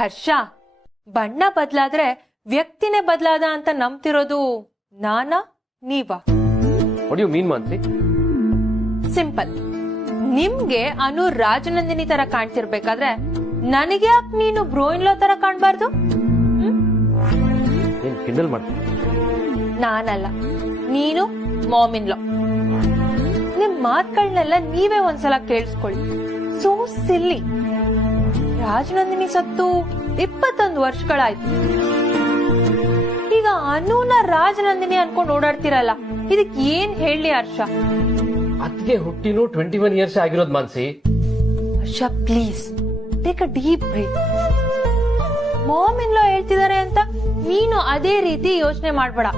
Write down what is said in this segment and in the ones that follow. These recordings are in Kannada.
ಹರ್ಷ, ಬಣ್ಣ ಬದಲಾದ್ರೆ ವ್ಯಕ್ತಿನೇ ಬದಲಾದ ಅಂತ ನಂಬ್ತಿರೋದು ನಾನಾ ನೀವಾ? What you mean Mansi? Simple. ನಿಮ್ಗೆ ಅನು ರಾಜನಂದಿನಿ ತರ ಕಾಣ್ತಿರ್ಬೇಕಾದ್ರೆ ನನಗೆ ಯಾಕೆ ನೀನು ಬ್ರೋಯಿನ್ಲೋ ತರ ಕಾಣ್ಬಾರ್ದು? ಕಿಂಡಲ್ ಮಾಡ್ತೀನಿ. ನಾನಲ್ಲ, ನೀನು ಮಾಮಿನ್ಲೋ. ನಿಮ್ ಮಾತುಗಳನ್ನೆಲ್ಲ ನೀವೇ ಒಂದ್ಸಲ ಕೇಳಿಸ್ಕೊಳ್ಳಿ. ಸೋ ಸಿಲ್ಲಿ. ರಾಜನಂದಿನಿ ಸತ್ತು 21 ವರ್ಷಗಳಾಯ್ತು. ಈಗ ಅನುನ ರಾಜನಂದಿನಿ ಅನ್ಕೊಂಡು ಓಡಾಡ್ತಿರಲ್ಲ, ಇದಕ್ ಏನ್ ಹೇಳಿ ಹರ್ಷ? ಅದಕ್ಕೆ ಹುಟ್ಟಿನೂ 21 ಇಯರ್ಸ್ ಆಗಿರೋದು Mansi. Harsha please take a deep breath. ಮಾಮಿನ್ಲೋ ಹೇಳ್ತಿದ್ದಾರೆ ಅಂತ ನೀನು ಅದೇ ರೀತಿ ಯೋಚನೆ ಮಾಡ್ಬೇಡ.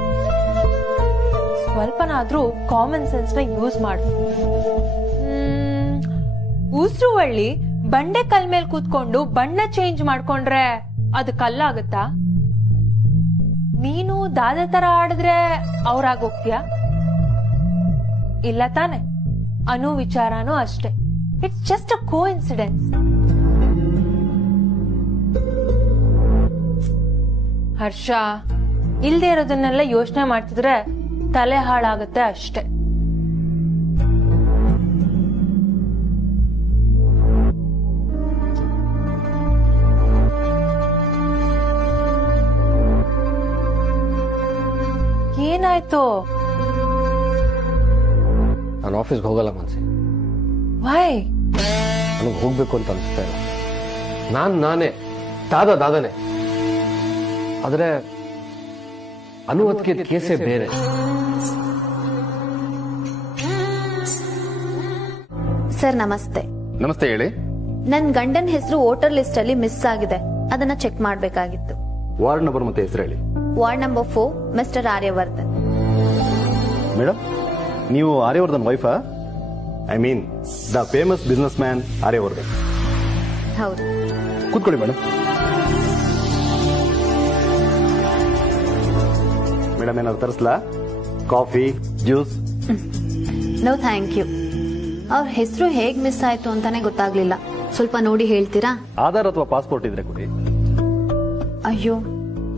ಸ್ವಲ್ಪನಾದ್ರೂ ಕಾಮನ್ ಸೆನ್ಸ್ ನ ಯೂಸ್ ಮಾಡು. ಉಸ್ರುವಳ್ಳಿ ಬಂಡೆ ಕಲ್ ಮೇಲೆ ಕೂತ್ಕೊಂಡು ಬಣ್ಣ ಚೇಂಜ್ ಮಾಡ್ಕೊಂಡ್ರೆ ಅದು ಕಲ್ಲಾಗುತ್ತಾ? ನೀನು ದಾದ ತರ ಆಡಿದ್ರೆ ಅವ್ರಾಗೋಗ್ತೀಯ? ಇಲ್ಲ ತಾನೆ? ಅನು ವಿಚಾರನೂ ಅಷ್ಟೇ. It's just a coincidence. Harsha, ಇಲ್ದೇ ಇರೋದನ್ನೆಲ್ಲ ಯೋಚನೆ ಮಾಡ್ತಿದ್ರೆ ತಲೆ ಹಾಳಾಗುತ್ತೆ ಅಷ್ಟೇ. ಏನಾಯ್ತು? ನಾನು ಆಫೀಸ್ಗೆ ಹೋಗಲ್ಲ ಮಾನ್ಸಿ. ವೈ? ನನಗೆ ಹೋಗ್ಬೇಕು ಅಂತ ಅನಿಸ್ತಾ ಇಲ್ಲ. ನಾನೇ ದಾದಾನೆ. ಆದ್ರೆ ಅನುವತ್ಗೆ ಕೇಸೇ ಬೇರೆ. ಸರ್ ನಮಸ್ತೆ. ನಮಸ್ತೆ, ಹೇಳಿ. ನನ್ ಗಂಡನ್ ಹೆಸರು ವೋಟರ್ ಲಿಸ್ಟ್ ಅಲ್ಲಿ ಮಿಸ್ ಆಗಿದೆ, ಅದನ್ನ ಚೆಕ್ ಮಾಡ್ಬೇಕಾಗಿತ್ತು. ವಾರ್ಡ್ ನಂಬರ್ ಮತ್ತೆ ಹೆಸರು ಹೇಳಿ. Ward number 4, mister Aryavardhan. Madam, ನೀವು ಆರ್ಯವರ್ಧನ್ ವೈಫಾ? I mean the famous businessman Aryavardhan. ಹೌದು. ಕೂತ್ಕೊಳ್ಳಿ ಮೇಡಮ್. ಮೇಡಮ್, ಏನಾದ್ರು ತರಿಸ್ಲಾ? Coffee, juice? No thank you. ಅವ್ರ ಹೆಸರು ಹೇಗ್ ಮಿಸ್ ಆಯ್ತು ಅಂತಾನೆ ಗೊತ್ತಾಗ್ಲಿಲ್ಲ. ಸ್ವಲ್ಪ ನೋಡಿ ಹೇಳ್ತೀರಾ? ಆಧಾರ್ ಅಥವಾ ಪಾಸ್ಪೋರ್ಟ್ ಇದ್ರೆ ಕೊಡಿ. ಅಯ್ಯೋ,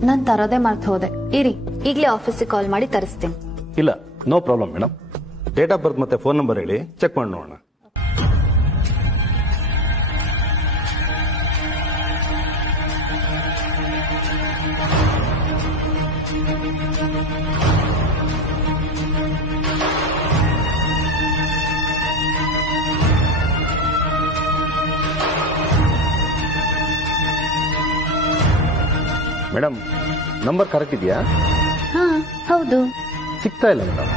ನಾನ್ ತರೋದೇ ಮರ್ತು ಹೋದೆ. ಇರಿ, ಈಗ್ಲೇ ಆಫೀಸಿಗೆ ಕಾಲ್ ಮಾಡಿ ತರಿಸ್ತೀನಿ. ಇಲ್ಲ, no problem madam. Date of birth ಮತ್ತೆ ಫೋನ್ ನಂಬರ್ ಹೇಳಿ, ಚೆಕ್ ಮಾಡಿ ನೋಡೋಣ. ಮೇಡಮ್, ನಂಬರ್ ಕರೆಕ್ಟ್ ಇದೆಯಾ? ಹಾ ಹೌದು. ಸಿಗ್ತಾ ಇಲ್ಲ ಮೇಡಮ್.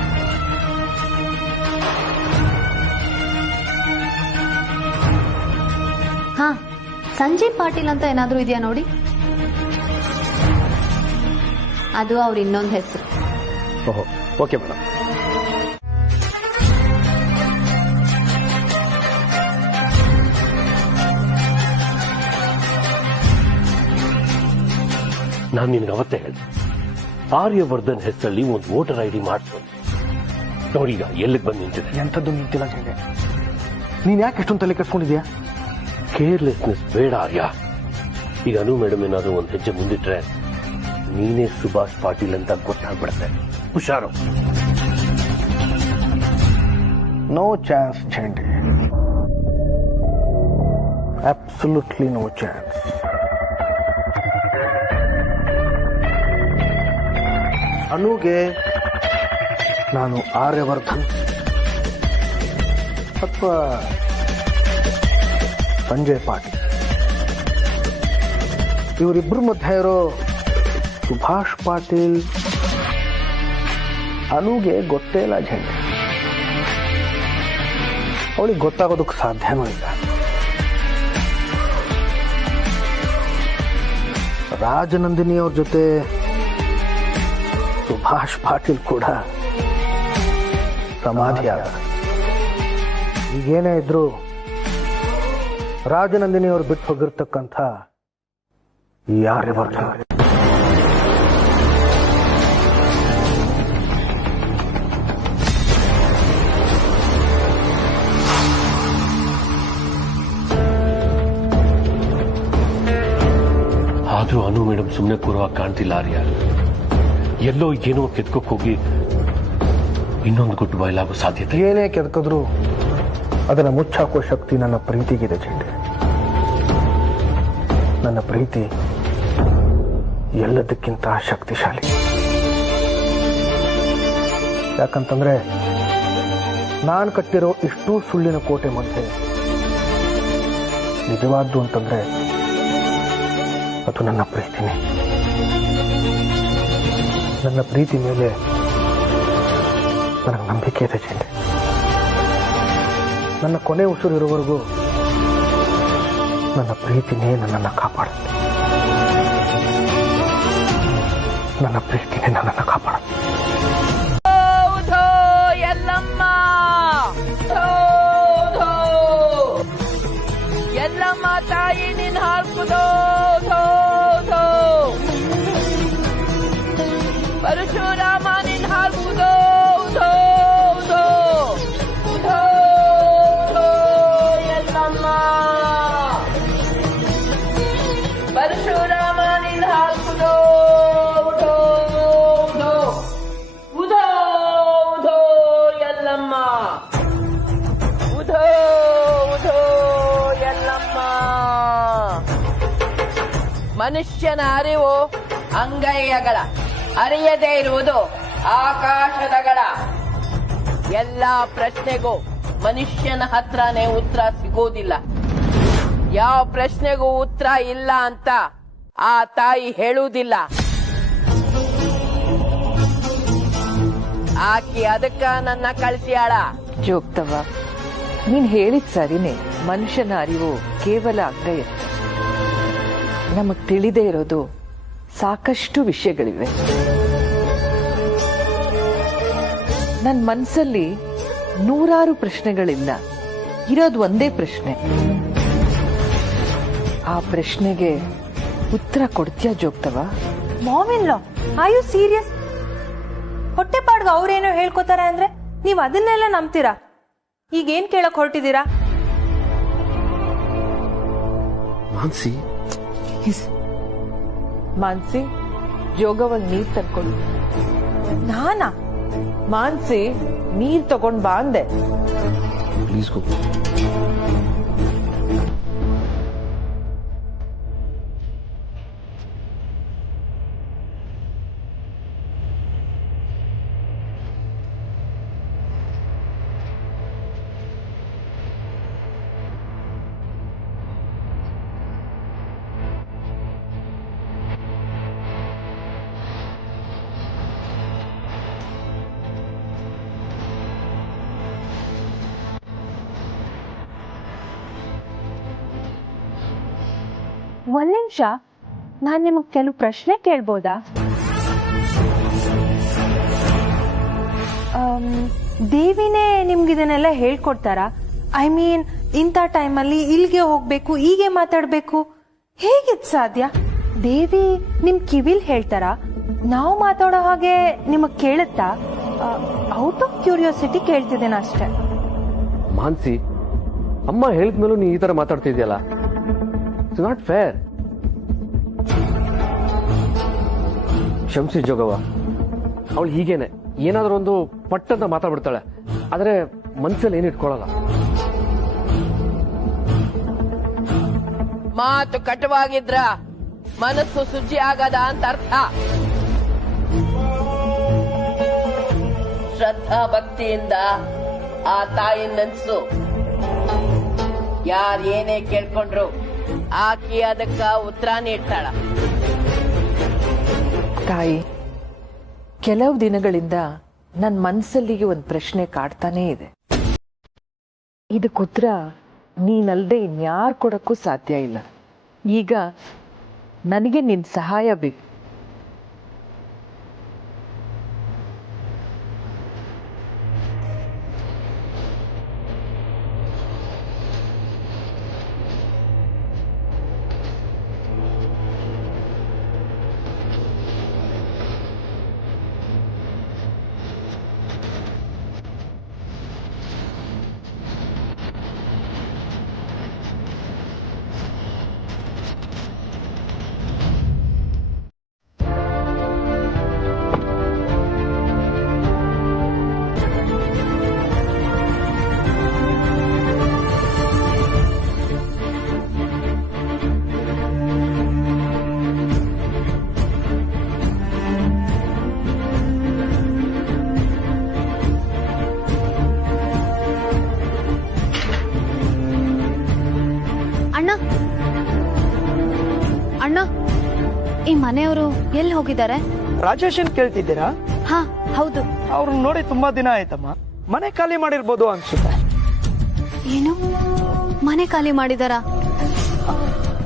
ಹಾ, ಸಂಜಯ್ ಪಾಟೀಲ್ ಅಂತ ಏನಾದ್ರೂ ಇದೆಯಾ ನೋಡಿ. ಅದು ಅವ್ರ ಇನ್ನೊಂದು ಹೆಸರು. ಓಹೋ, ಓಕೆ ಮೇಡಮ್. ನಾನು ನಿನ್ಗೆ ಅವತ್ತೇ ಹೇಳಿದೆ, ಆರ್ಯವರ್ಧನ್ ಹೆಸರಲ್ಲಿ ಒಂದು ವೋಟರ್ ಐಡಿ ಮಾಡಿಸು. ನೋಡೀಗ ಎಲ್ಲಿಗೆ ಬಂದು ನಿಂತಿದೆ. ಎಂಥದ್ದು ನಿಂತಿಲ್ಲ ಜೊತೆ. ನೀನ್ ಯಾಕೆ ಎಷ್ಟೊಂದು ತಲೆ ಕೆಡ್ಸ್ಕೊಂಡಿದ್ಯಾ? ಕೇರ್ಲೆಸ್ನೆಸ್ ಬೇಡ ಆರ್ಯ. ಈಗ ಅನು ಮೇಡಮ್ ಏನಾದ್ರು ಒಂದು ಹೆಜ್ಜೆ ಮುಂದಿಟ್ರೆ ನೀನೇ ಸುಭಾಷ್ ಪಾಟೀಲ್ ಅಂತ ಗೊತ್ತಾಗ್ಬಿಡುತ್ತೆ. ಹುಷಾರು. ನೋ ಚಾನ್ಸ್ ಝಂಡಿ, ಅಬ್ಸಲ್ಯೂಟ್ಲಿ ನೋ ಚಾನ್ಸ್. ಅನುಗೆ ನಾನು ಆರ್ಯವರ್ಧನ್ ಅಥವಾ ಸಂಜಯ್ ಪಾಟೀಲ್, ಇವರಿಬ್ಬರ ಮಧ್ಯೆ ಇರೋ ಸುಭಾಷ್ ಪಾಟೀಲ್ ಅನುಗೆ ಗೊತ್ತೇ ಇಲ್ಲ ಝಂಡಿ. ಅವಳಿಗೆ ಗೊತ್ತಾಗೋದಕ್ಕೆ ಸಾಧ್ಯನೂ ಇಲ್ಲ. ರಾಜನಂದಿನಿ ಅವ್ರ ಜೊತೆ ಸುಭಾಷ್ ಪಾಟೀಲ್ ಕೂಡ ಸಮಾಧಿ ಆದ. ಈಗೇನೇ ಇದ್ರು ರಾಜನಂದಿನಿ ಅವ್ರು ಬಿಟ್ಟು ಹೋಗಿರ್ತಕ್ಕಂಥ ಆರ್ಯವರ್ಧನ್. ಆದ್ರೂ ಅನು ಮೇಡಮ್ ಸುಮ್ಮನೆ ಕೂರುವಾಗ ಕಾಣ್ತಿಲ್ಲ ಆರ್ಯ. ಎಲ್ಲೋ ಏನೋ ಕೆತ್ಕೋಕ್ ಹೋಗಿ ಇನ್ನೊಂದು ಗುಟ್ಟು ಬಯಲಾಗೋ ಸಾಧ್ಯತೆ. ಏನೇ ಕೆದಕಿದ್ರು ಅದನ್ನ ಮುಚ್ಚಾಕೋ ಶಕ್ತಿ ನನ್ನ ಪ್ರೀತಿಗಿದೆ ಚೆಂಡೆ. ನನ್ನ ಪ್ರೀತಿ ಎಲ್ಲದಕ್ಕಿಂತ ಶಕ್ತಿಶಾಲಿ. ಯಾಕಂತಂದ್ರೆ ನಾನು ಕಟ್ಟಿರೋ ಇಷ್ಟೂ ಸುಳ್ಳಿನ ಕೋಟೆ ಮಧ್ಯೆ ನಿಜವಾದ್ದು ಅಂತಂದ್ರೆ ಅದು ನನ್ನ ಪ್ರೀತಿನೇ. ನನ್ನ ಪ್ರೀತಿ ಮೇಲೆ ನನಗೆ ನಂಬಿಕೆ ಇದೆ ಚೆಂಡೆ. ನನ್ನ ಕೊನೆ ಉಸಿರು ಇರುವವರೆಗೂ ನನ್ನ ಪ್ರೀತಿನೇ ನನ್ನನ್ನು ಕಾಪಾಡುತ್ತೆ. ನನ್ನ ಪ್ರೀತಿನೇ ನನ್ನನ್ನು ಕಾಪಾಡುತ್ತೆ. ಎಲ್ಲಮ್ಮ ಎಲ್ಲಮ್ಮ ತಾಯಿ ನಿನ್ ಹಾಕುದೋ ಪರಶುರಾಮ ನಿನ್ ಹಾಕುದೋ ಎಲ್ಲಮ್ಮ ಪರಶುರಾಮ ನಿನ್ ಹಾಕುದೋ ಎಲ್ಲಮ್ಮ ಉಧೋ ಎಲ್ಲಮ್ಮ. ಮನುಷ್ಯನ ಅರಿವು ಅಂಗೈಯಗಳ, ಅರಿಯದೇ ಇರುವುದು ಆಕಾಶದಗಳ. ಎಲ್ಲಾ ಪ್ರಶ್ನೆಗೂ ಮನುಷ್ಯನ ಹತ್ರನೇ ಉತ್ತರ ಸಿಗೋದಿಲ್ಲ. ಯಾವ ಪ್ರಶ್ನೆಗೂ ಉತ್ತರ ಇಲ್ಲ ಅಂತ ಆ ತಾಯಿ ಹೇಳುವುದಿಲ್ಲ. ಆಕಿ ಅದಕ್ಕ ನನ್ನ ಕಳಿಸ್ಯಾಳ. ಜೋಗ್ತವ, ನೀನ್ ಹೇಳಿದ್ ಸರಿನೇ. ಮನುಷ್ಯನ ಅರಿವು ಕೇವಲ ಅಂಗೈ. ನಮಗ್ ತಿಳಿದೇ ಇರೋದು ಸಾಕಷ್ಟು ವಿಷಯಗಳಿವೆ. ನನ್ ಮನ್ಸಲ್ಲಿ ನೂರಾರು ಪ್ರಶ್ನೆಗಳಿಲ್ಲ, ಇರೋದು ಒಂದೇ ಪ್ರಶ್ನೆ. ಆ ಪ್ರಶ್ನೆಗೆ ಉತ್ತರ ಕೊಡ್ತೀಯಾ ಜೋಗ್ತವ? Mom in law, are you serious? ಹೊಟ್ಟೆ ಪಾಡ್ಗ ಅವ್ರೇನೋ ಹೇಳ್ಕೊತಾರೆ ಅಂದ್ರೆ ನೀವ್ ಅದನ್ನೆಲ್ಲ ನಂಬ್ತೀರಾ? ಈಗೇನ್ ಕೇಳಕ್ ಹೊರಟಿದ್ದೀರಾ? ಮಾನ್ಸಿ, ಮಾನ್ಸಿ, ಜೋಗವಾಗ ನೀರ್ ತಕ್ಕೊಡು. ನಾನಾ? ಮಾನ್ಸಿ, ನೀರ್ ತಗೊಂಡ್ ಬಾ ಅಂದೆ. Please go. ಒಂದ್ ನಿಮಿಷ, ನಾನ್ ನಿಮಗ್ ಕೆಲವು ಪ್ರಶ್ನೆ ಕೇಳ್ಬೋದಾ? ದೇವಿನೇ ನಿಮ್ಗಿದನ್ನೆಲ್ಲ ಹೇಳ್ಕೊಡ್ತಾರ? ಐ ಮೀನ್, ಇಂಥ ಟೈಮಲ್ಲಿ ಇಲ್ಗೆ ಹೋಗ್ಬೇಕು, ಹೀಗೆ ಮಾತಾಡ್ಬೇಕು, ಹೇಗಿದ್ ಸಾಧ್ಯ? ದೇವಿ ನಿಮ್ ಕಿವಿಲ್ ಹೇಳ್ತಾರ? ನಾವು ಮಾತಾಡೋ ಹಾಗೆ ನಿಮಗ್ ಕೇಳುತ್ತಾ? ಔಟ್ ಆಫ್ ಕ್ಯೂರಿಯಾಸಿಟಿ ಕೇಳ್ತಿದ್ದೇನೆ ಅಷ್ಟೇ. ಮಾನ್ಸಿ, ಅಮ್ಮ ಹೇಳಿದ್ಮೇಲೂ ನೀ ಈ ತರ ಮಾತಾಡ್ತಿದ್ಯಲ್ಲ, ಇಟ್ಸ್ ನಾಟ್ ಫೇರ್. ಕ್ಷಮಿಸಿ ಜೋಗವ್ವ, ಅವಳು ಹೀಗೇನೆ ಏನಾದ್ರೂ ಒಂದು ಪಟ್ಟಂತ ಮಾತಾಡ್ಬಿಡ್ತಾಳೆ, ಆದ್ರೆ ಮನ್ಸಲ್ಲಿ ಏನು ಇಟ್ಕೊಳ್ಳಲ್ಲ. ಮಾತು ಕಟವಾಗಿದ್ರ ಮನಸ್ಸು ಶುಚಿ ಆಗದ ಅಂತ ಅರ್ಥ. ಶ್ರದ್ಧಾ ಭಕ್ತಿಯಿಂದ ಆ ತಾಯಿ ನೆನ್ಸು. ಯಾರ್ ಏನೇ ಕೇಳ್ಕೊಂಡ್ರು ಆಕಿ ಅದಕ್ಕ ಉತ್ತರ ನೀಡ್ತಾಳ. ತಾಯಿ, ಕೆಲವು ದಿನಗಳಿಂದ ನನ್ ಮನ್ಸಲ್ಲಿಗೆ ಒಂದ್ ಪ್ರಶ್ನೆ ಕಾಡ್ತಾನೇ ಇದೆ. ಇದಕ್ಕೆ ಉತ್ತರ ನೀನಲ್ದೆ ಇನ್ಯಾರು ಕೊಡಕ್ಕೂ ಸಾಧ್ಯ ಇಲ್ಲ. ಈಗ ನನಗೆ ನಿನ್ ಸಹಾಯ ಬೇಕು. ಮನೆಯವರು ಎಲ್ಲಿ ಹೋಗಿದ್ದಾರೆ? ರಾಜೇಶನ್ ಕೇಳ್ತಿದ್ದೀರಾ? ಹಾ ಹೌದು. ಅವ್ರನ್ನ ನೋಡಿ ತುಂಬಾ ದಿನ ಆಯ್ತಮ್ಮ. ಮನೆ ಖಾಲಿ ಮಾಡಿರ್ಬೋದು ಅನ್ಸುತ್ತೆ. ಏನು ಮನೆ ಖಾಲಿ ಮಾಡಿದಾರ?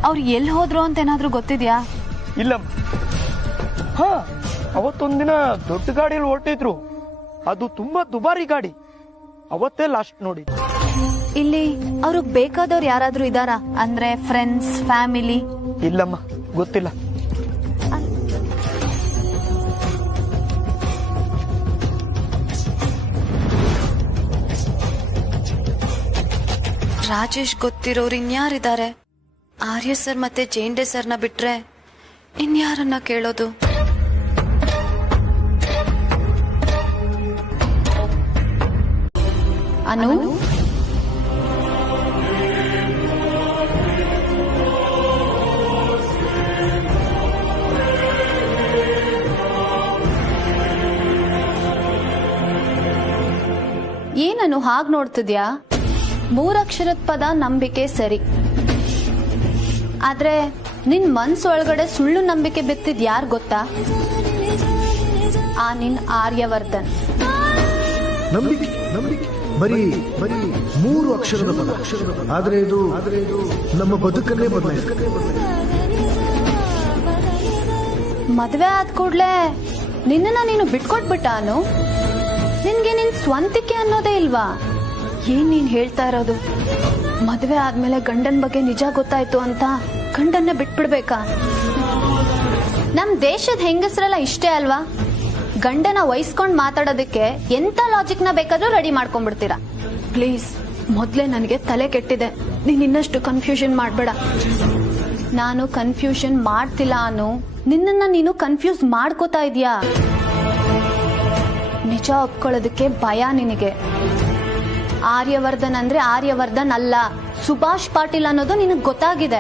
ಅವ್ರು ಎಲ್ಲಿ ಹೋದ್ರು ಅಂತ ಏನಾದ್ರೂ ಗೊತ್ತಿದ್ಯಾ? ಇಲ್ಲಮ್ಮ. ಹಾ, ಅವತ್ತೊಂದಿನ ದೊಡ್ಡ ಗಾಡಿಯಲ್ಲಿ ಹೊರಟಿದ್ರು. ಅದು ತುಂಬಾ ದುಬಾರಿ ಗಾಡಿ. ಅವತ್ತೇ ಲಾಸ್ಟ್ ನೋಡಿ. ಇಲ್ಲಿ ಅವ್ರಿಗೆ ಬೇಕಾದವ್ರು ಯಾರಾದ್ರೂ ಇದಾರಾ? ಅಂದ್ರೆ ಫ್ರೆಂಡ್ಸ್, ಫ್ಯಾಮಿಲಿ? ಇಲ್ಲಮ್ಮ, ಗೊತ್ತಿಲ್ಲ. ರಾಜೇಶ್ ಗೊತ್ತಿರೋರು ಇನ್ಯಾರಿದ್ದಾರೆ? ಆರ್ಯ ಸರ್ ಮತ್ತೆ ಜೇಂಡೆ ಸರ್ನ ಬಿಟ್ರೆ ಇನ್ಯಾರನ್ನ ಕೇಳೋದು? ಅನು, ಏನನು ಹಾಗ್ ನೋಡ್ತಿದ್ಯಾ? 3 ಅಕ್ಷರದ ಪದ ನಂಬಿಕೆ ಸರಿ, ಆದ್ರೆ ನಿನ್ ಮನ್ಸೊಳಗಡೆ ಸುಳ್ಳು ನಂಬಿಕೆ ಬಿತ್ತಿದ್ ಯಾರ್ ಗೊತ್ತಾ? ಆ ನಿನ್ ಆರ್ಯವರ್ಧನ್. ನಂಬಿಕೆ ನಂಬಿಕೆ ಬರೀ 3 ಅಕ್ಷರದ ಪದ, ಆದ್ರೆ ಇದು ನಮ್ಮ ಬದುಕನ್ನೇ ಬದಲಾಯಿಸುತ್ತೆ. ಮದ್ವೆ ಆದ ಕೂಡ್ಲೆ ನಿನ್ನ ನೀನು ಬಿಟ್ಕೊಟ್ಬಿಟ್ಟಾನು? ನಿನ್ಗೆ ನಿನ್ ಸ್ವಂತಿಕೆ ಅನ್ನೋದೇ ಇಲ್ವಾ? ಏನ್ ನೀನ್ ಹೇಳ್ತಾ ಇರೋದು? ಮದ್ವೆ ಆದ್ಮೇಲೆ ಗಂಡನ್ ಬಗ್ಗೆ ನಿಜ ಗೊತ್ತಾಯ್ತು ಅಂತ ಗಂಡನ್ನ ಬಿಟ್ಬಿಡ್ಬೇಕಾ? ನಮ್ ದೇಶದ ಹೆಂಗಸರೆಲ್ಲ ಇಷ್ಟೇ ಅಲ್ವಾ? ಗಂಡನ ವಹಿಸ್ಕೊಂಡ್ ಮಾತಾಡೋದಕ್ಕೆ ಎಂತ ಲಾಜಿಕ್ ನ ಬೇಕಾದ್ರೂ ರೆಡಿ ಮಾಡ್ಕೊಂಡ್ಬಿಡ್ತೀರಾ. ಪ್ಲೀಸ್, ಮೊದ್ಲೇ ನನಗೆ ತಲೆ ಕೆಟ್ಟಿದೆ. ನೀನ್ ಇನ್ನಷ್ಟು ಕನ್ಫ್ಯೂಷನ್ ಮಾಡ್ಬೇಡ. ನಾನು ಕನ್ಫ್ಯೂಷನ್ ಮಾಡ್ತಿಲ್ಲ ಅನು, ನಿನ್ನನ್ನ ನೀನು ಕನ್ಫ್ಯೂಸ್ ಮಾಡ್ಕೋತಾ ಇದೀಯಾ. ನಿಜ ಒಪ್ಕೊಳ್ಳೋದಕ್ಕೆ ಭಯ ನಿನಗೆ. ಆರ್ಯವರ್ಧನ್ ಅಂದ್ರೆ ಆರ್ಯವರ್ಧನ್ ಅಲ್ಲ, ಸುಭಾಷ್ ಪಾಟೀಲ್ ಅನ್ನೋದು ನಿನಗ್ ಗೊತ್ತಾಗಿದೆ.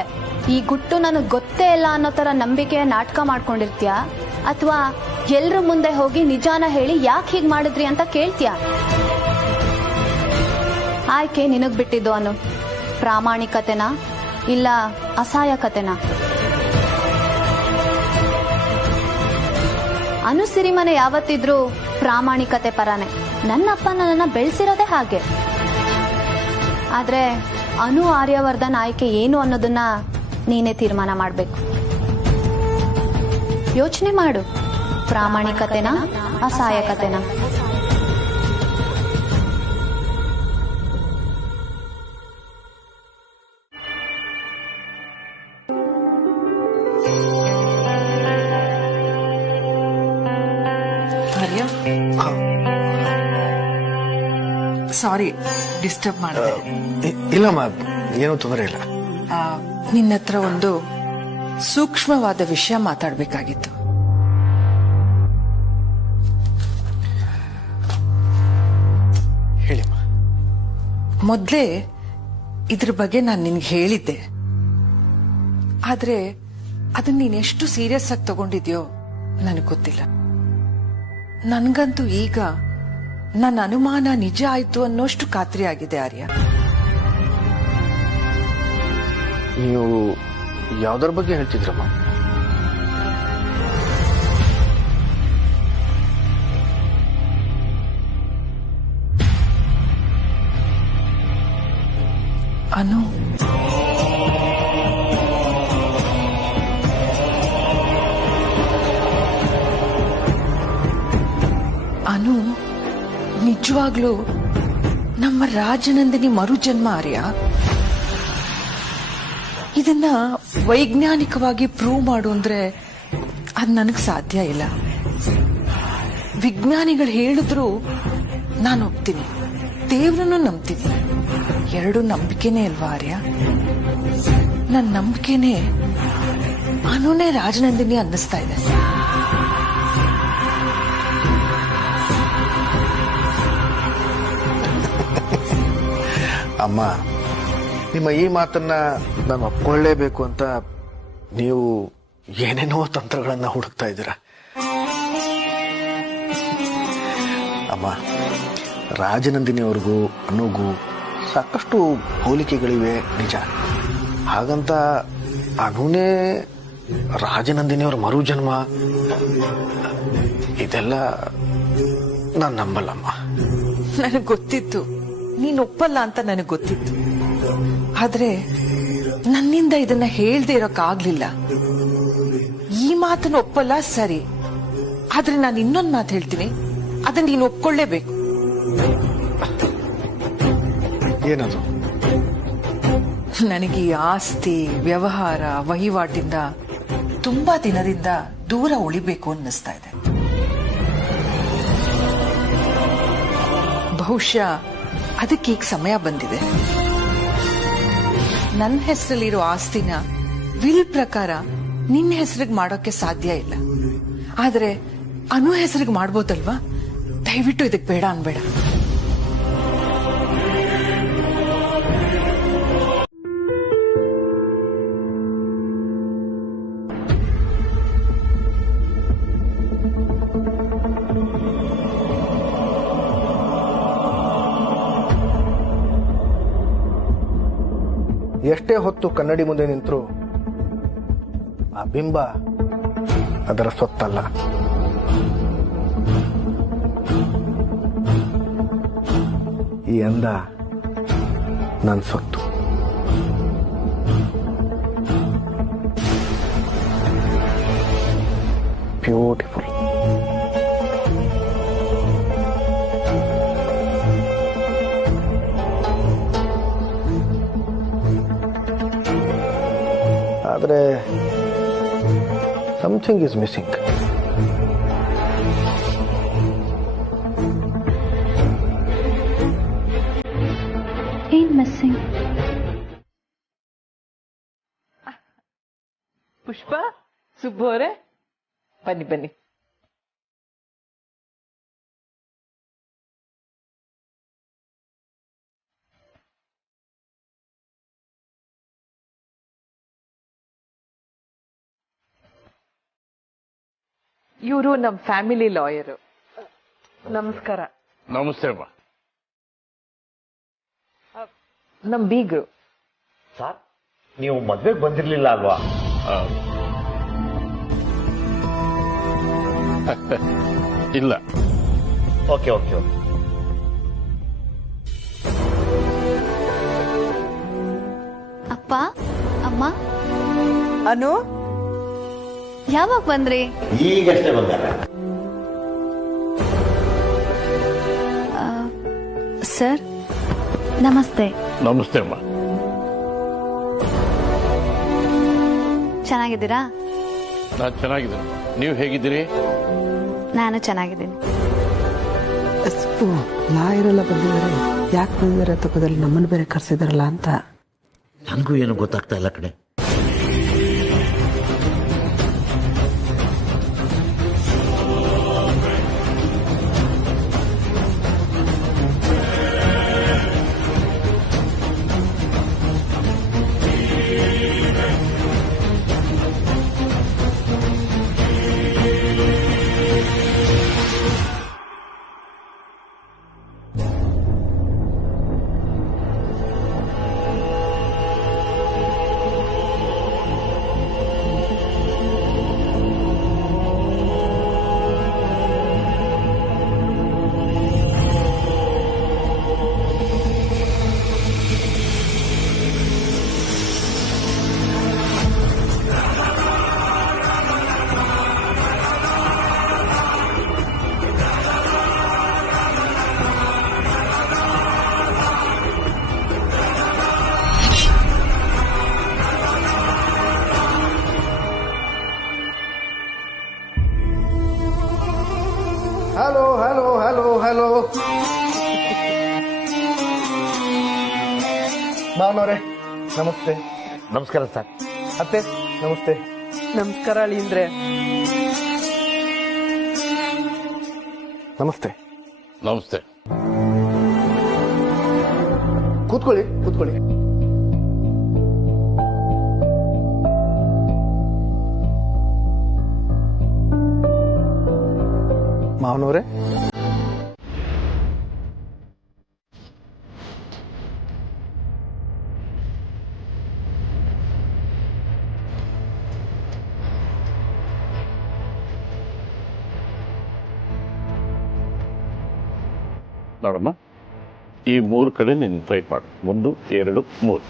ಈ ಗುಟ್ಟು ನನಗ್ ಗೊತ್ತೇ ಇಲ್ಲ ಅನ್ನೋ ತರ ನಂಬಿಕೆಯ ನಾಟಕ ಮಾಡ್ಕೊಂಡಿರ್ತೀಯಾ, ಅಥವಾ ಎಲ್ರ ಮುಂದೆ ಹೋಗಿ ನಿಜಾನ ಹೇಳಿ ಯಾಕೆ ಹೀಗ್ ಮಾಡಿದ್ರಿ ಅಂತ ಕೇಳ್ತೀಯಾ? ಆಯ್ಕೆ ನಿನಗ್ ಬಿಟ್ಟಿದ್ದು ಅನು. ಪ್ರಾಮಾಣಿಕತೆನಾ ಇಲ್ಲ ಅಸಹಾಯಕತೆನಾ? ಅನು ಸಿರಿಮನೆ ಯಾವತ್ತಿದ್ರೂ ಪ್ರಾಮಾಣಿಕತೆ ಪರಾನೆ. ನನ್ನಪ್ಪ ನನ್ನನ್ನ ಬೆಳೆಸಿರೋದೇ ಹಾಗೆ. ಆದ್ರೆ ಅನು ಆರ್ಯವರ್ಧನ್ ಆಯ್ಕೆ ಏನು ಅನ್ನೋದನ್ನ ನೀನೇ ತೀರ್ಮಾನ ಮಾಡ್ಬೇಕು. ಯೋಚನೆ ಮಾಡು. ಪ್ರಾಮಾಣಿಕತೆನಾ ಅಸಹಾಯಕತೆನಾ? ಸಾರಿ, ಡಿಸ್ಟರ್ಬ್ ಮಾಡಿದೆ. ಇಲ್ಲಮ್ಮ, ಏನೂ ತೊಂದರೆ ಇಲ್ಲ. ನಿನ್ನ ಹತ್ರ ಒಂದು ಸೂಕ್ಷ್ಮವಾದ ವಿಷಯ ಮಾತಾಡ್ಬೇಕಾಗಿತ್ತು. ಹೇಳಿಮ್ಮ. ಮೊದ್ಲೇ ಇದ್ರ ಬಗ್ಗೆ ನಾನು ನಿನ್ಗೆ ಹೇಳಿದ್ದೆ, ಆದ್ರೆ ಅದನ್ನ ನೀನ್ ಎಷ್ಟು ಸೀರಿಯಸ್ ಆಗಿ ತಗೊಂಡಿದ್ಯೋ ನನಗೆ ಗೊತ್ತಿಲ್ಲ. ನನ್ಗಂತೂ ಈಗ ನನ್ನ ಅನುಮಾನ ನಿಜ ಆಯ್ತು ಅನ್ನೋಷ್ಟು ಖಾತ್ರಿ ಆಗಿದೆ ಆರ್ಯ. ನೀವು ಯಾವ್ದ್ರ ಬಗ್ಗೆ ಹೇಳ್ತಿದ್ರಮ್ಮ? ಅನು, ಅನು ನಿಜವಾಗ್ಲೂ ನಮ್ಮ ರಾಜನಂದಿನಿ ಮರುಜನ್ಮ ಆರ್ಯ. ಇದನ್ನ ವೈಜ್ಞಾನಿಕವಾಗಿ ಪ್ರೂವ್ ಮಾಡು ಅಂದ್ರೆ ಅದ್ ನನಗ್ ಸಾಧ್ಯ ಇಲ್ಲ. ವಿಜ್ಞಾನಿಗಳು ಹೇಳಿದ್ರು ನಾನು ಒಪ್ತೀನಿ, ದೇವ್ರನ್ನು ನಂಬ್ತೀನಿ. ಎರಡು ನಂಬಿಕೆನೇ ಅಲ್ವಾ ಆರ್ಯ? ನನ್ನ ನಂಬಿಕೆನೇ ಅನುನೇ ರಾಜನಂದಿನಿ ಅನ್ನಿಸ್ತಾ ಇದೆ. ಅಮ್ಮ, ನಿಮ್ಮ ಈ ಮಾತನ್ನ ನಾನು ಒಪ್ಕೊಳ್ಳೇಬೇಕು ಅಂತ ನೀವು ಏನೇನೋ ತಂತ್ರಗಳನ್ನ ಹುಡುಕ್ತಾ ಇದ್ದೀರಾ. ಅಮ್ಮ, ರಾಜನಂದಿನಿಯವ್ರಿಗೂ ಅನುಗೂ ಸಾಕಷ್ಟು ಹೋಲಿಕೆಗಳಿವೆ ನಿಜ. ಹಾಗಂತ ಅನುನೇ ರಾಜನಂದಿನಿಯವ್ರ ಮರು ಜನ್ಮ ಇದೆಲ್ಲ ನಾನು ನಂಬಲ್ಲಮ್ಮ. ನನಗೆ ಗೊತ್ತಿತ್ತು ನೀನ್ ಒಪ್ಪಲ್ಲ ಅಂತ ನನಗೆ ಗೊತ್ತಿತ್ತು. ಆದ್ರೆ ನನ್ನಿಂದ ಇದನ್ನ ಹೇಳ್ದೆ ಇರೋಕ್ಕಾಗ್ಲಿಲ್ಲ. ಈ ಮಾತನ್ನ ಒಪ್ಪಲ್ಲ ಸರಿ, ಆದ್ರೆ ನಾನು ಇನ್ನೊಂದು ಮಾತು ಹೇಳ್ತೀನಿ, ಅದನ್ನ ನೀನು ಒಪ್ಕೊಳ್ಳೇಬೇಕು. ಏನದು? ನನಗೆ ಈ ಆಸ್ತಿ ವ್ಯವಹಾರ ವಹಿವಾಟಿಂದ ತುಂಬಾ ದಿನದಿಂದ ದೂರ ಉಳಿಬೇಕು ಅನ್ನಿಸ್ತಾ ಇದೆ. ಬಹುಶಃ ಅದಕ್ಕೀಗ ಸಮಯ ಬಂದಿದೆ. ನನ್ನ ಹೆಸರಲ್ಲಿರೋ ಆಸ್ತಿನ ವಿಲ್ ಪ್ರಕಾರ ನಿನ್ನ ಹೆಸರಿಗೆ ಮಾಡೋಕೆ ಸಾಧ್ಯ ಇಲ್ಲ. ಆದ್ರೆ ಅನು ಹೆಸರಿಗೆ ಮಾಡ್ಬೋದಲ್ವಾ? ದಯವಿಟ್ಟು ಇದಕ್ಕೆ ಬೇಡ ಅನ್ಬೇಡ. ಎಷ್ಟೇ ಹೊತ್ತು ಕನ್ನಡಿ ಮುಂದೆ ನಿಂತರೂ ಆ ಬಿಂಬ ಅದರ ಸೊತ್ತಲ್ಲ. ಈ ಅಂದ ನನ್ನ ಸೊತ್ತು. ಬ್ಯೂಟಿಫುಲ್. ಆದರೆ ಸಮಥಿಂಗ್ ಇಸ್ ಮಿಸ್ಸಿಂಗ್. ಏನ್ ಮಿಸ್ಸಿಂಗ್? ಪುಷ್ಪ, ಸುಬ್ಬು ಅವರೇ, ಬನ್ನಿ ಬನ್ನಿ. ಇವರು ನಮ್ಮ ಫ್ಯಾಮಿಲಿ ಲಾಯರು. ನಮಸ್ಕಾರ. ನಮಸ್ತೆ ಅಮ್ಮ. ನಮ್ ಬೀಗ್ರು. ಸರ್, ನೀವು ಮದ್ವೆಗೆ ಬಂದಿರ್ಲಿಲ್ಲ ಅಲ್ವಾ? ಇಲ್ಲ. Okay okay okay. ಅಪ್ಪ, ಅಮ್ಮ, ಅನು ಯಾವಾಗ ಬಂದ್ರಿ? ಈಗಷ್ಟೇ ಬಂದಾರ. ಸರ್ ನಮಸ್ತೆ. ನಮಸ್ತೆ ಅಮ್ಮ. ಚೆನ್ನಾಗಿದ್ದೀರಾ? ನಾನು ಚೆನ್ನಾಗಿದ್ದೀನಿ. ನೀವು ಹೇಗಿದ್ದೀರಿ? ನಾನು ಚೆನ್ನಾಗಿದ್ದೀನಿ. ಲಾಯರೆಲ್ಲ ಬಂದಿದ್ದಾರೆ. ಯಾಕೆ ಬಂದಿದ್ದಾರೆ ತಗೋದಲ್ಲಿ ನಮ್ಮನ್ನು ಬೇರೆ ಕರ್ಸಿದಾರಲ್ಲ ಅಂತ ನನಗೂ ಏನು ಗೊತ್ತಾಗ್ತಾ ಇಲ್ಲ ಕಡೆ. Hello hello hello hello. ಭಾವನವ್ರೆ ನಮಸ್ತೆ. ನಮಸ್ಕಾರ ಸರ್. ಅತ್ತೆ ನಮಸ್ತೆ. ನಮಸ್ಕಾರ ಅಳಿಂದ್ರೆ. ನಮಸ್ತೆ. ನಮಸ್ತೆ. ಕೂತ್ಕೊಳ್ಳಿ ಕೂತ್ಕೊಳ್ಳಿ. ಮಾವನವ್ರೆ, ನೋಡಮ್ಮ, ಈ 3 ಕಡೆ ನೀನು ಟ್ರೈ ಮಾಡು. 1, 2, 3.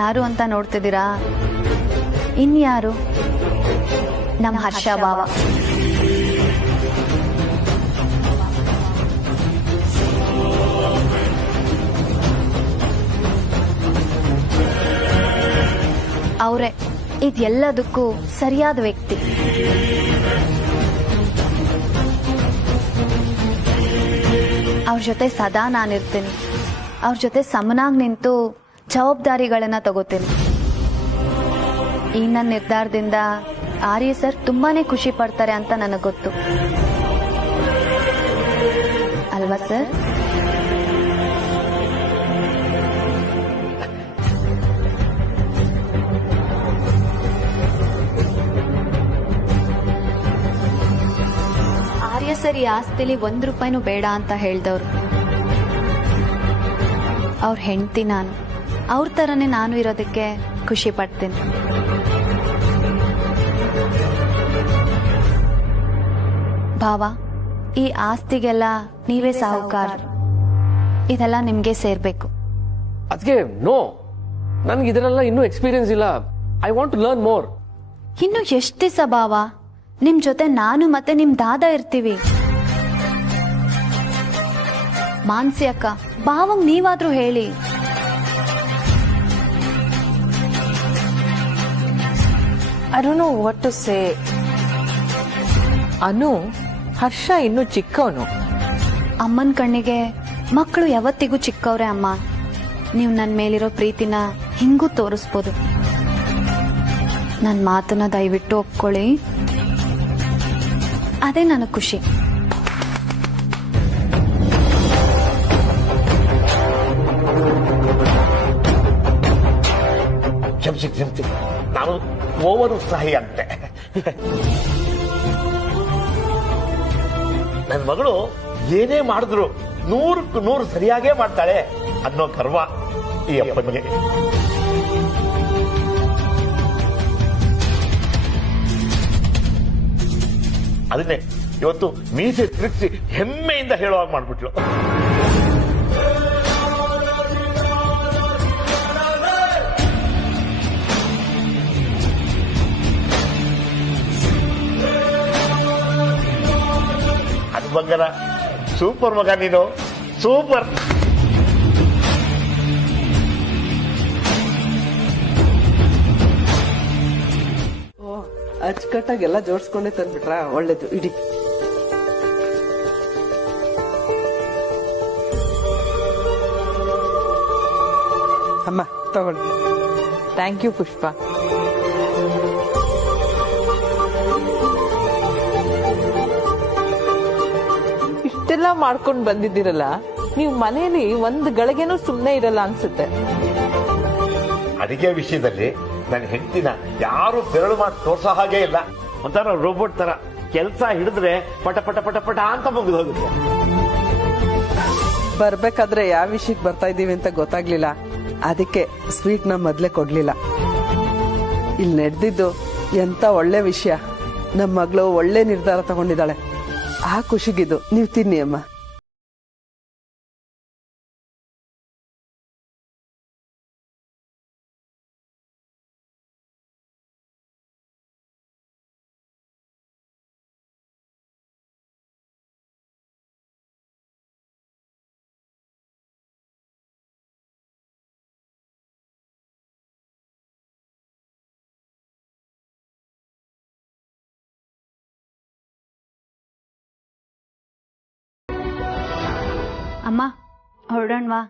ಯಾರು ಅಂತ ನೋಡ್ತಿದ್ದೀರಾ? ಇನ್ಯಾರು? ನಮ್ಮ ಹರ್ಷ ಬಾವ. ಅವರೇ ಇದೆಲ್ಲದಕ್ಕೂ ಸರಿಯಾದ ವ್ಯಕ್ತಿ. ಅವ್ರ ಜೊತೆ ಸದಾ ನಾನಿರ್ತೀನಿ. ಅವ್ರ ಜೊತೆ ಸಮನಾಗಿ ನಿಂತು ಜವಾಬ್ದಾರಿಗಳನ್ನ ತಗೋತೀನಿ. ಈ ನನ್ನ ನಿರ್ಧಾರದಿಂದ ಆರ್ಯ ಸರ್ ತುಂಬಾನೇ ಖುಷಿ ಪಡ್ತಾರೆ ಅಂತ ನನಗೆ ಗೊತ್ತು ಅಲ್ವಾ ಸರ್? ಆರ್ಯ ಸರ್ ಈ ಆಸ್ತಿಲಿ 1 ರೂಪಾಯಿನೂ ಬೇಡ ಅಂತ ಹೇಳ್ದವ್ರು. ಅವ್ರ ಹೆಂಡತಿ ನಾನು. ಅವ್ರ ತರನೇ ನಾನು ಇರೋದಕ್ಕೆ ಖುಷಿ ಪಡ್ತೀನಿ. ಭಾವ, ಈ ಆಸ್ತಿಗೆಲ್ಲ ನೀವೇ ಸಾಹುಕಾರ. ಇದೆಲ್ಲ ನಿಮ್ಗೆ ಸೇರ್ಬೇಕು. ಅದಕ್ಕೆ ನೋ, ನನ್ಗೆ ಇದನ್ನೆಲ್ಲ ಇನ್ನೂ ಎಕ್ಸ್ಪೀರಿಯನ್ಸ್ ಇಲ್ಲ. I want to learn more. ಇನ್ನು ಎಷ್ಟು ದಿವಸ ಭಾವ? ನಿಮ್ ಜೊತೆ ನಾನು ಮತ್ತೆ ನಿಮ್ ದಾದ ಇರ್ತೀವಿ. ಮಾನ್ಸಿ ಅಕ್ಕ, ಭಾವಂಗ್ ನೀವಾದ್ರೂ ಹೇಳಿ. I don't know what to say. ಅನು, ಹರ್ಷ ಇನ್ನು ಚಿಕ್ಕವನು. ಅಮ್ಮನ ಕಣ್ಣಿಗೆ ಮಕ್ಕಳು ಯಾವತ್ತಿಗೂ ಚಿಕ್ಕವ್ರೆ ಅಮ್ಮ. ನೀವು ನನ್ನ ಮೇಲಿರೋ ಪ್ರೀತಿನ ಹಿಂಗೂ ತೋರಿಸ್ಬೋದು. ನನ್ನ ಮಾತನ್ನ ದಯವಿಟ್ಟು ಒಪ್ಕೊಳ್ಳಿ. ಅದೇ ನನಗೆ ಖುಷಿ. ಕ್ಷಮಿಸಿ, ನಾನು ಓವರ್ ಉತ್ಸಾಹಿ ಅಂತೆ. ನನ್ನ ಮಗಳು ಏನೇ ಮಾಡಿದ್ರು 100ಕ್ಕೆ 100 ಸರಿಯಾಗೇ ಮಾಡ್ತಾಳೆ ಅನ್ನೋ ಗರ್ವ ಈ ಅಪ್ಪನಿಗೆ. ಅದನ್ನೇ ಇವತ್ತು ಮೀಸೆ ತಿರುಗಿಸಿ ಹೆಮ್ಮೆಯಿಂದ ಹೇಳುವಾಗ ಮಾಡ್ಬಿಟ್ಲು. ಅದು ಬಂಗಾರ, ಸೂಪರ್ ಮಗ ನೀನು, ಸೂಪರ್. ಅಚ್ಚುಕಟ್ಟಾಗಿ ಎಲ್ಲ ಜೋಡಿಸ್ಕೊಂಡೇ ತಂದ್ಬಿಟ್ರ? ಒಳ್ಳೇದು, ಇಡಿ. ಅಮ್ಮ ತಗೊಳ್ಳಿ. ಥ್ಯಾಂಕ್ ಯು ಪುಷ್ಪ. ಇಷ್ಟೆಲ್ಲ ಮಾಡ್ಕೊಂಡು ಬಂದಿದ್ದೀರಲ್ಲ, ನೀವು ಮನೆಯಲ್ಲಿ ಒಂದ್ ಗಳಿಗೆನೂ ಸುಮ್ನೆ ಇರಲ್ಲ ಅನ್ಸುತ್ತೆ. ಅಡಿಗೆ ವಿಷಯದಲ್ಲಿ ನನ್ನ ಹೆಂಡತಿನ ಯಾರು ಬೆರಳು ಮಾಡಿ ತೋರ್ಸೋ ಹಾಗೆ ಇಲ್ಲ. ಒಂಥರ ರೋಬೋಟ್ ತರ ಕೆಲಸ ಹಿಡಿದ್ರೆ ಪಟ ಪಟ ಪಟ ಪಟ ಅಂತ ಮುಗಿದು ಹೋಗುತ್ತೆ. ಬರ್ಬೇಕಾದ್ರೆ ಯಾವ ವಿಷಯಕ್ಕೆ ಬರ್ತಾ ಇದೀವಿ ಅಂತ ಗೊತ್ತಾಗ್ಲಿಲ್ಲ, ಅದಕ್ಕೆ ಸ್ವೀಟ್ ನ ಮೊದ್ಲೇ ಕೊಡ್ಲಿಲ್ಲ. ಇಲ್ಲಿ ನಡೆದಿದ್ದು ಎಂತ ಒಳ್ಳೆ ವಿಷಯ. ನಮ್ಮ ಮಗಳು ಒಳ್ಳೆ ನಿರ್ಧಾರ ತಗೊಂಡಿದ್ದಾಳೆ. ಆ ಖುಷಿಗಿದ್ದು ನೀವು ತಿನ್ನಿ ಅಮ್ಮ. ಅಮ್ಮ ಹೊರಡೋಣವಾ?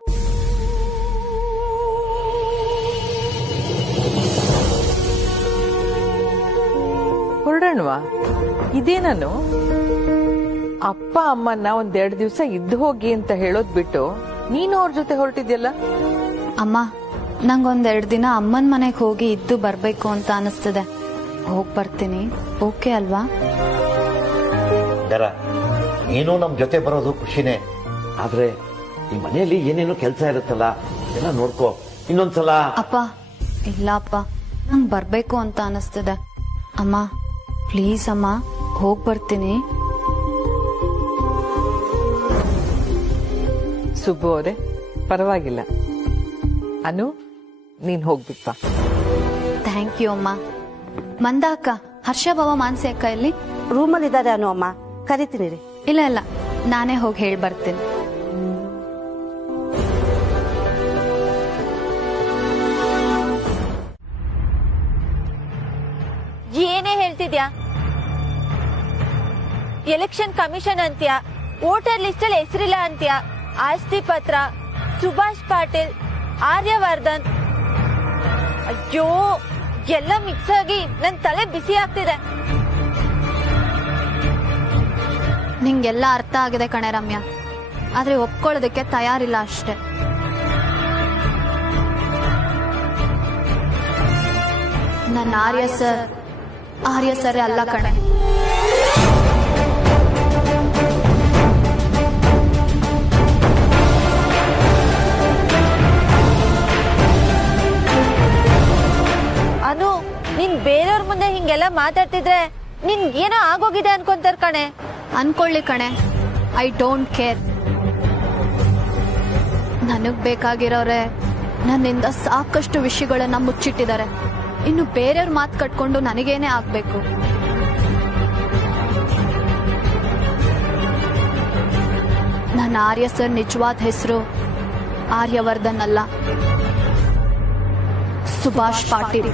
ಹೊರಡೋಣವಾ? ಇದೇನನು ಅಪ್ಪ ಅಮ್ಮನ್ನ ಒಂದೆರಡು ದಿವಸ ಇದ್ದು ಹೋಗಿ ಅಂತ ಹೇಳೋದ್ ಬಿಟ್ಟು ನೀನು ಅವ್ರ ಜೊತೆ ಹೊರಟಿದ್ಯಲ್ಲ? ಅಮ್ಮ, ನಂಗೊಂದೆರಡು ದಿನ ಅಮ್ಮನ ಮನೆಗೆ ಹೋಗಿ ಇದ್ದು ಬರ್ಬೇಕು ಅಂತ ಅನಿಸ್ತದೆ. ಹೋಗ್ ಬರ್ತೀನಿ, ಓಕೆ ಅಲ್ವಾ? ನೀನು ನಮ್ ಜೊತೆ ಬರೋದು ಖುಷಿನೇ, ಆದ್ರೆ ಈ ಮನೆಯಲ್ಲಿ ಏನೇನು ಕೆಲಸ ಇರುತ್ತಲ್ಲ ಎಲ್ಲ ನೋಡ್ಕೋ. ಇನ್ನೊಂದ್ಸಲ ಅಪ್ಪ ಇಲ್ಲ ಅಪ್ಪ, ನಂಗ್ ಬರ್ಬೇಕು ಅಂತ ಅನಿಸ್ತದೆ. ಅಮ್ಮ ಪ್ಲೀಸ್ ಅಮ್ಮ, ಹೋಗ್ ಬರ್ತೀನಿ. ಸುಬ್ಬು ಅವರೇ, ಪರವಾಗಿಲ್ಲ. ಅನು, ನೀನ್ ಹೋಗ್ಬಿಟ್ಟ. ಥ್ಯಾಂಕ್ ಯು ಅಮ್ಮ. ಮಂದ ಅಕ್ಕ, ಹರ್ಷ ಬಾವ ಮಾನ್ಸಿ ಅಕ್ಕ ಎಲ್ಲಿ? ರೂಮಲ್ಲಿ ಇದ್ದಾರೆ ಅನು ಅಮ್ಮ, ಕರಿತೀನಿ ರೀ. ಇಲ್ಲ ಇಲ್ಲ, ನಾನೇ ಹೋಗಿ ಹೇಳಿ ಬರ್ತೀನಿ. ಏನೇ ಹೇಳ್ತಿದ್ಯಾ? ಎಲೆಕ್ಷನ್ ಕಮಿಷನ್ ಅಂತ್ಯಾ, ವೋಟರ್ ಲಿಸ್ಟ್ ಅಲ್ಲಿ ಹೆಸರಿಲ್ಲ ಅಂತ್ಯಾ, ಆಸ್ತಿ ಪತ್ರ, ಸುಭಾಷ್ ಪಾಟೀಲ್, ಆರ್ಯವರ್ಧನ್. ಅಯ್ಯೋ, ಎಲ್ಲ ಮಿಕ್ಸ್ ಆಗಿ ನನ್ ತಲೆ ಬಿಸಿ ಆಗ್ತಿದೆ. ನಿಂಗೆಲ್ಲ ಅರ್ಥ ಆಗಿದೆ ಕಣೆ ರಮ್ಯಾ, ಆದ್ರೆ ಒಪ್ಕೊಳ್ಳೋದಕ್ಕೆ ತಯಾರಿಲ್ಲ ಅಷ್ಟೇ. ನನ್ನ ಆರ್ಯ ಸರ್ ಅಲ್ಲ ಕಣೆ. ಅನು, ನೀನ್ ಬೇರೆಯವ್ರ ಮುಂದೆ ಹಿಂಗೆಲ್ಲ ಮಾತಾಡ್ತಿದ್ರೆ ನಿನ್ ಏನೋ ಆಗೋಗಿದೆ ಅನ್ಕೊಂತಾರ ಕಣೆ. ಅನ್ಕೊಳ್ಳಿ ಕಣೆ, ಐ ಡೋಂಟ್ ಕೇರ್. ನನಗ್ ಬೇಕಾಗಿರೋರೆ ನನ್ನಿಂದ ಸಾಕಷ್ಟು ವಿಷಯಗಳನ್ನ ಮುಚ್ಚಿಟ್ಟಿದ್ದಾರೆ. ಇನ್ನು ಬೇರೆಯವ್ರ ಮಾತು ಕಟ್ಕೊಂಡು ನನಗೇನೆ ಆಗ್ಬೇಕು. ನನ್ನ ಆರ್ಯ ಸರ್ ನಿಜವಾದ ಹೆಸರು ಆರ್ಯವರ್ಧನ್ ಅಲ್ಲ, ಸುಭಾಷ್ ಪಾಟೀಲ್.